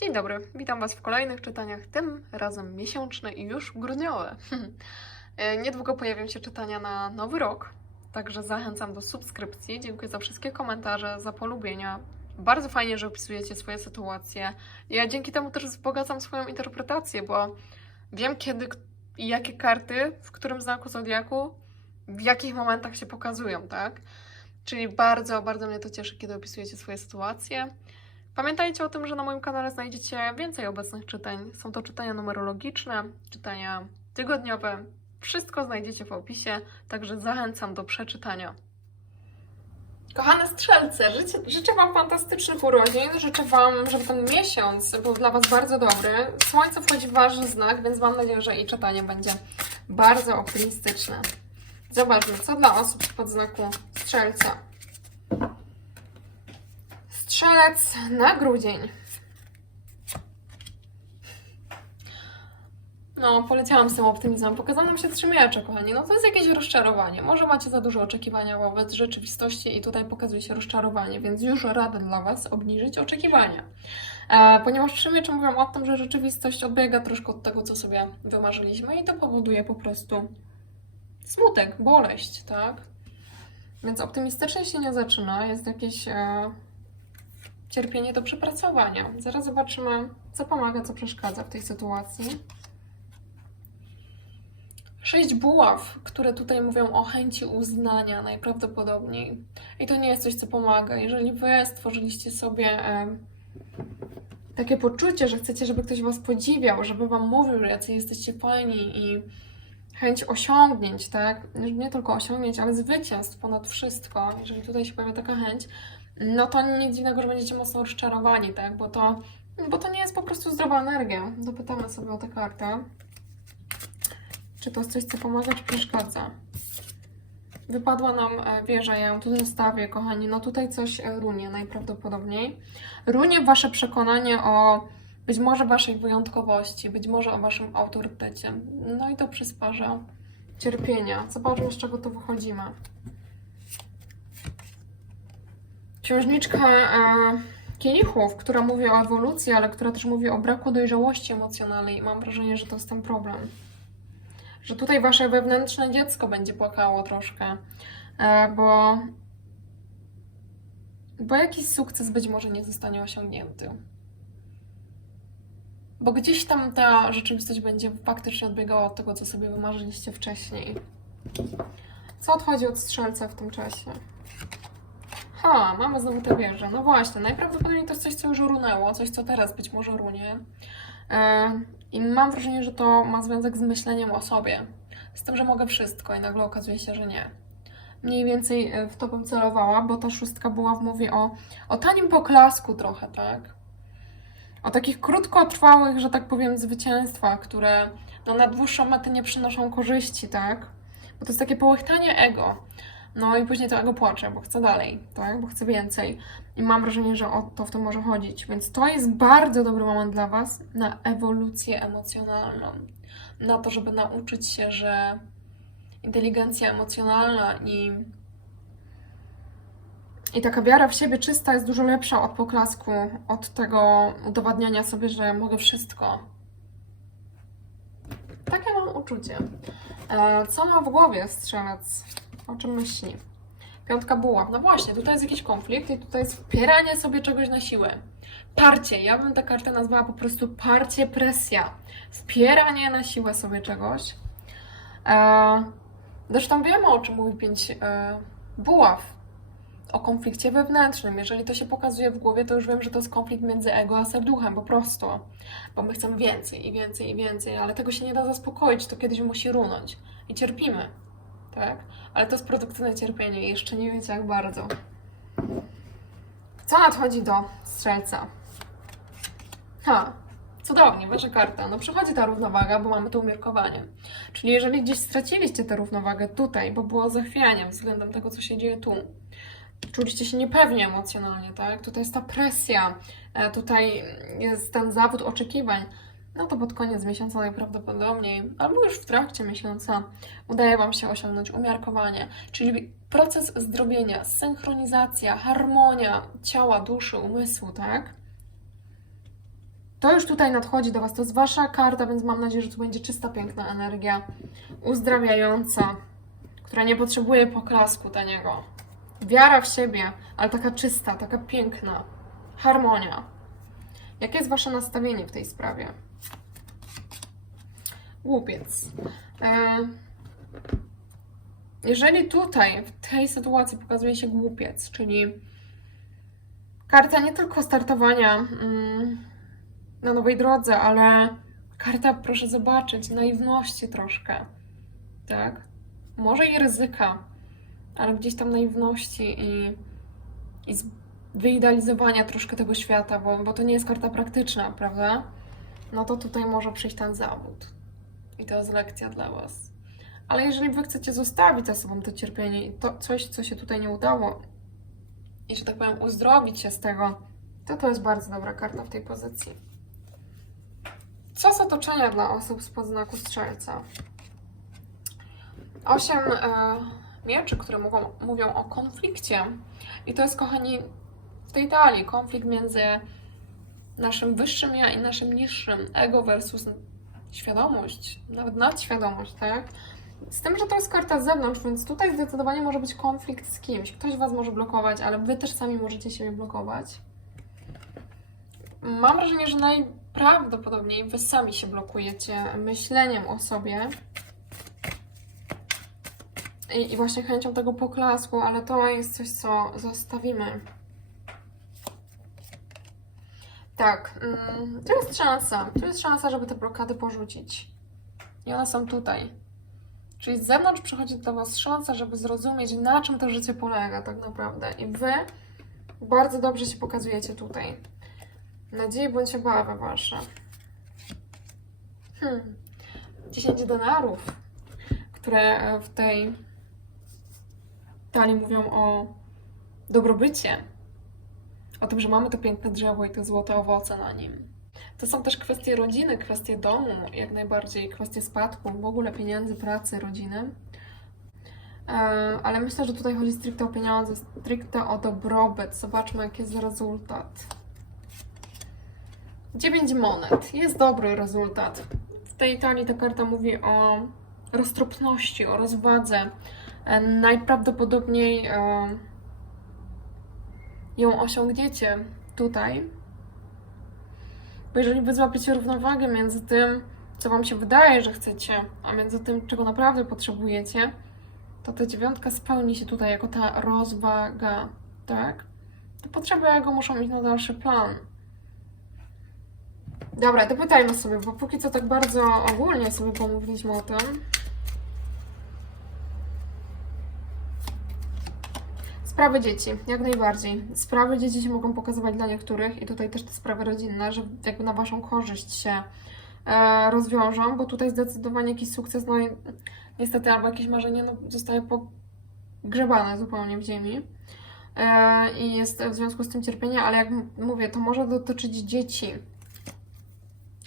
Dzień dobry, witam Was w kolejnych czytaniach, tym razem miesięczne i już grudniowe. E, Niedługo pojawią się czytania na nowy rok, także zachęcam do subskrypcji. Dziękuję za wszystkie komentarze, za polubienia. Bardzo fajnie, że opisujecie swoje sytuacje. Ja dzięki temu też wzbogacam swoją interpretację, bo wiem kiedy i jakie karty, w którym znaku zodiaku, w jakich momentach się pokazują, tak? Czyli bardzo, bardzo mnie to cieszy, kiedy opisujecie swoje sytuacje. Pamiętajcie o tym, że na moim kanale znajdziecie więcej obecnych czytań. Są to czytania numerologiczne, czytania tygodniowe. Wszystko znajdziecie w opisie, także zachęcam do przeczytania. Kochane strzelce, życzę, życzę Wam fantastycznych urodzin. Życzę Wam, żeby ten miesiąc był dla Was bardzo dobry. Słońce wchodzi w Wasz znak, więc mam nadzieję, że i czytanie będzie bardzo optymistyczne. Zobaczmy, co dla osób pod znaku strzelca. Strzelec na grudzień. No, poleciałam z tym optymizmem. Pokazał nam się trzy miecze, kochani. No to jest jakieś rozczarowanie. Może macie za duże oczekiwania wobec rzeczywistości i tutaj pokazuje się rozczarowanie, więc już radę dla Was obniżyć oczekiwania. E, ponieważ trzy miecze mówią o tym, że rzeczywistość odbiega troszkę od tego, co sobie wymarzyliśmy i to powoduje po prostu smutek, boleść, tak? Więc optymistycznie się nie zaczyna. Jest jakieś... E, cierpienie do przepracowania. Zaraz zobaczymy, co pomaga, co przeszkadza w tej sytuacji. Sześć buław, które tutaj mówią o chęci uznania najprawdopodobniej. I to nie jest coś, co pomaga. Jeżeli wy stworzyliście sobie e, takie poczucie, że chcecie, żeby ktoś was podziwiał, żeby wam mówił, jacy jesteście fajni i chęć osiągnięć, tak? Nie tylko osiągnięć, ale zwycięstw ponad wszystko. Jeżeli tutaj się pojawia taka chęć, no to nic dziwnego, że będziecie mocno rozczarowani, tak? Bo to, bo to nie jest po prostu zdrowa energia. Dopytamy sobie o tę kartę. Czy to jest coś, co pomaga, czy przeszkadza? Wypadła nam e, wieża, ja ją tu zostawię, kochani. No tutaj coś e, runie najprawdopodobniej. Runie wasze przekonanie o być może waszej wyjątkowości, być może o waszym autorytecie. No i to przysparza cierpienia. Zobaczmy, z czego tu wychodzimy. Księżniczka e, kielichów, która mówi o ewolucji, ale która też mówi o braku dojrzałości emocjonalnej. Mam wrażenie, że to jest ten problem. Że tutaj wasze wewnętrzne dziecko będzie płakało troszkę, e, bo, bo jakiś sukces być może nie zostanie osiągnięty. Bo gdzieś tam ta rzeczywistość będzie faktycznie odbiegała od tego, co sobie wymarzyliście wcześniej. Co odchodzi od strzelca w tym czasie? Ha, mamy znowu tę wieżę. No właśnie, najprawdopodobniej to jest coś, co już runęło, coś, co teraz być może runie. E, I mam wrażenie, że to ma związek z myśleniem o sobie. Z tym, że mogę wszystko i nagle okazuje się, że nie. Mniej więcej e, w to bym celowała, bo ta szóstka była w mowie o, o tanim poklasku trochę, tak? O takich krótkotrwałych, że tak powiem, zwycięstwach, które no, na dłuższą metę nie przynoszą korzyści, tak? Bo to jest takie połechtanie ego. No i później to ego płacze, bo chce dalej, tak? Bo chce więcej. I mam wrażenie, że o to w to może chodzić. Więc to jest bardzo dobry moment dla Was na ewolucję emocjonalną. Na to, żeby nauczyć się, że inteligencja emocjonalna i, i taka wiara w siebie czysta jest dużo lepsza od poklasku, od tego udowadniania sobie, że mogę wszystko. Takie mam uczucie. E, co ma w głowie strzelec? O czym myśli? Piątka buław. No właśnie, tutaj jest jakiś konflikt i tutaj jest wpieranie sobie czegoś na siłę. Parcie. Ja bym tę kartę nazwała po prostu parcie, presja. Wpieranie na siłę sobie czegoś. E, zresztą wiemy, o czym mówi pięć e, buław. O konflikcie wewnętrznym. Jeżeli to się pokazuje w głowie, to już wiem, że to jest konflikt między ego a serduchem, po prostu. Bo my chcemy więcej i więcej i więcej, ale tego się nie da zaspokoić, to kiedyś musi runąć. I cierpimy tak? Ale to jest produktywne cierpienie i jeszcze nie wiecie jak bardzo. Co nadchodzi do strzelca? Ha, cudownie, wasza karta. No przychodzi ta równowaga, bo mamy to umiarkowanie. Czyli jeżeli gdzieś straciliście tę równowagę tutaj, bo było zachwianie względem tego, co się dzieje tu, czuliście się niepewnie emocjonalnie, tak? Tutaj jest ta presja, e, tutaj jest ten zawód oczekiwań, no to pod koniec miesiąca najprawdopodobniej, albo już w trakcie miesiąca, udaje Wam się osiągnąć umiarkowanie, czyli proces zdrowienia, synchronizacja, harmonia ciała, duszy, umysłu, tak? To już tutaj nadchodzi do Was, to jest Wasza karta, więc mam nadzieję, że tu będzie czysta, piękna energia, uzdrawiająca, która nie potrzebuje poklasku taniego. Wiara w siebie, ale taka czysta, taka piękna. Harmonia. Jakie jest Wasze nastawienie w tej sprawie? Głupiec. E, Jeżeli tutaj, w tej sytuacji pokazuje się głupiec, czyli karta nie tylko startowania mm, na nowej drodze, ale karta, proszę zobaczyć, naiwności troszkę, tak? Może i ryzyka, ale gdzieś tam naiwności i, i wyidealizowania troszkę tego świata, bo, bo to nie jest karta praktyczna, prawda? No to tutaj może przyjść ten zawód. I to jest lekcja dla Was. Ale jeżeli Wy chcecie zostawić za sobą to cierpienie i to coś, co się tutaj nie udało, i że tak powiem, uzdrowić się z tego, to to jest bardzo dobra karta w tej pozycji. Co z otoczenia dla osób z podznaku strzelca? Osiem e, mieczy, które mówią, mówią o konflikcie. I to jest, kochani, w tej talii konflikt między naszym wyższym ja i naszym niższym ego versus świadomość, nawet nadświadomość, tak? Z tym, że to jest karta z zewnątrz, więc tutaj zdecydowanie może być konflikt z kimś. Ktoś Was może blokować, ale Wy też sami możecie siebie blokować. Mam wrażenie, że najprawdopodobniej Wy sami się blokujecie myśleniem o sobie i, i właśnie chęcią tego poklasku, ale to jest coś, co zostawimy. Tak, mm, tu jest szansa. Tu jest szansa, żeby te blokady porzucić. I one są tutaj. Czyli z zewnątrz przychodzi do Was szansa, żeby zrozumieć, na czym to życie polega tak naprawdę. I Wy bardzo dobrze się pokazujecie tutaj. Nadzieje bądź obawy Wasze. Hmm. 10 denarów, które e, w tej talii mówią o dobrobycie. O tym, że mamy to piękne drzewo i te złote owoce na nim. To są też kwestie rodziny, kwestie domu, jak najbardziej, kwestie spadku, w ogóle pieniędzy, pracy, rodziny. E, Ale myślę, że tutaj chodzi stricte o pieniądze, stricte o dobrobyt. Zobaczmy, jaki jest rezultat. 9 monet. Jest dobry rezultat. W tej talii ta karta mówi o roztropności, o rozwadze. E, Najprawdopodobniej e, ją osiągniecie tutaj. Bo jeżeli wy złapiecie równowagę między tym, co wam się wydaje, że chcecie, a między tym, czego naprawdę potrzebujecie, to ta dziewiątka spełni się tutaj jako ta rozwaga, tak? Te potrzeby jego muszą iść na dalszy plan. Dobra, dopytajmy sobie, bo póki co tak bardzo ogólnie sobie pomówiliśmy o tym. Sprawy dzieci, jak najbardziej. Sprawy dzieci się mogą pokazywać dla niektórych i tutaj też te sprawy rodzinne, że jakby na Waszą korzyść się e, rozwiążą, bo tutaj zdecydowanie jakiś sukces, no i niestety albo jakieś marzenie no, zostaje pogrzebane zupełnie w ziemi e, i jest w związku z tym cierpienie, ale jak mówię, to może dotyczyć dzieci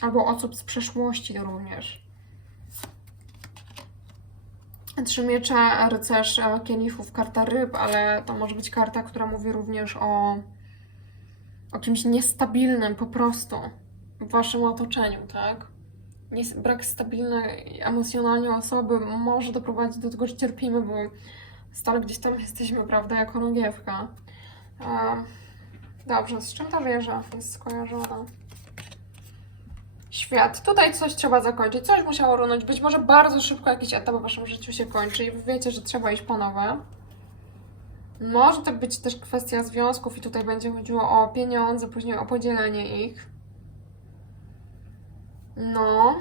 albo osób z przeszłości również. Trzy miecze, rycerz e, kielichów, karta ryb, ale to może być karta, która mówi również o, o kimś niestabilnym po prostu w waszym otoczeniu, tak? Brak stabilnej emocjonalnie osoby może doprowadzić do tego, że cierpimy, bo stale gdzieś tam jesteśmy, prawda, jako rogiewka. E, dobrze, z czym ta wieża jest skojarzona? Świat. Tutaj coś trzeba zakończyć, coś musiało runąć. Być może bardzo szybko jakiś etap w waszym życiu się kończy i wiecie, że trzeba iść po nowe. Może to być też kwestia związków i tutaj będzie chodziło o pieniądze, później o podzielenie ich. No.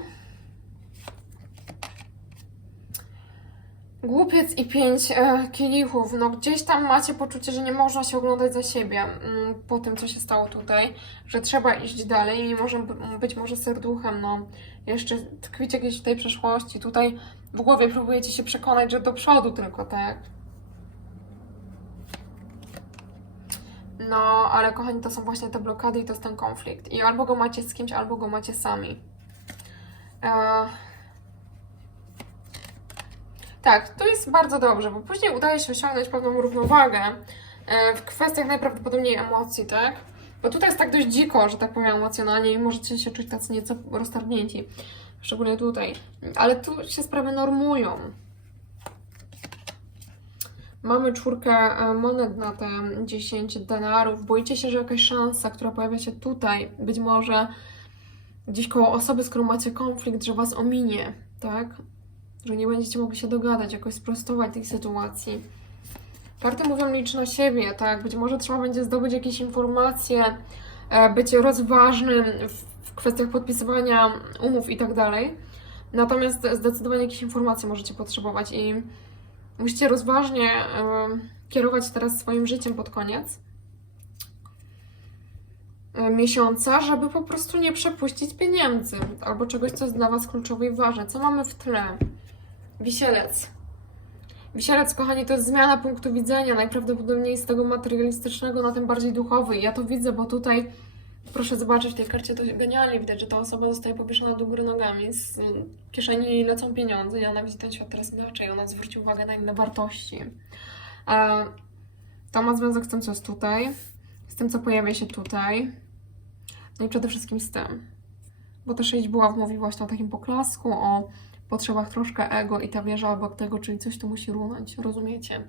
Głupiec i pięć e, kielichów. No gdzieś tam macie poczucie, że nie można się oglądać za siebie mm, po tym, co się stało tutaj, że trzeba iść dalej, mimo że być może serduchem, no jeszcze tkwicie gdzieś w tej przeszłości. Tutaj w głowie próbujecie się przekonać, że do przodu tylko, tak? No, ale kochani, to są właśnie te blokady i to jest ten konflikt. I albo go macie z kimś, albo go macie sami. E, tak, to jest bardzo dobrze, bo później udaje się osiągnąć pewną równowagę e, w kwestiach najprawdopodobniej emocji, tak? Bo tutaj jest tak dość dziko, że tak powiem, emocjonalnie i możecie się czuć tacy nieco roztargnięci. Szczególnie tutaj. Ale tu się sprawy normują. Mamy czwórkę e, monet na te 10 denarów. Boicie się, że jakaś szansa, która pojawia się tutaj, być może gdzieś koło osoby, z którą macie konflikt, że was ominie, tak? Że nie będziecie mogli się dogadać, jakoś sprostować tej sytuacji. Karty mówią licz na siebie, tak? Być może trzeba będzie zdobyć jakieś informacje, e, być rozważnym w, kwestiach podpisywania umów i tak dalej. Natomiast zdecydowanie jakieś informacje możecie potrzebować i musicie rozważnie kierować teraz swoim życiem pod koniec e, miesiąca, żeby po prostu nie przepuścić pieniędzy albo czegoś, co jest dla Was kluczowe i ważne. Co mamy w tle? Wisielec. Wisielec, kochani, to jest zmiana punktu widzenia, najprawdopodobniej z tego materialistycznego na ten bardziej duchowy. Ja to widzę, bo tutaj, proszę zobaczyć, w tej karcie to genialnie widać, że ta osoba zostaje powieszona do góry nogami, z kieszeni jej lecą pieniądze i ona widzi ten świat teraz inaczej, ona zwróci uwagę na inne wartości. E, to ma związek z tym, co jest tutaj, z tym, co pojawia się tutaj, no i przede wszystkim z tym. Bo też sześć buław mówi właśnie o takim poklasku, o potrzebach troszkę ego i ta wieża obok tego, czyli coś tu musi runąć, rozumiecie?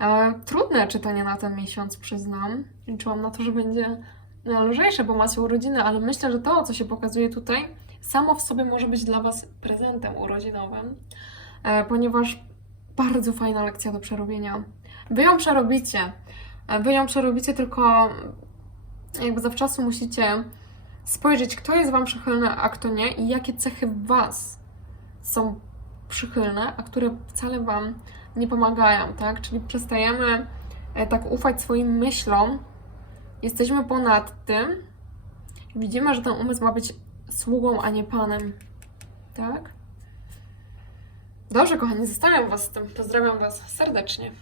E, trudne czytanie na ten miesiąc, przyznam. Liczyłam na to, że będzie lżejsze, bo macie urodziny, ale myślę, że to, co się pokazuje tutaj, samo w sobie może być dla Was prezentem urodzinowym, e, ponieważ bardzo fajna lekcja do przerobienia. Wy ją przerobicie. E, Wy ją przerobicie, tylko jakby zawczasu musicie spojrzeć, kto jest Wam przychylny, a kto nie i jakie cechy Was są przychylne, a które wcale Wam nie pomagają, tak? Czyli przestajemy e, tak ufać swoim myślom, jesteśmy ponad tym, widzimy, że ten umysł ma być sługą, a nie panem, tak? Dobrze, kochani, zostawiam Was z tym. Pozdrawiam Was serdecznie.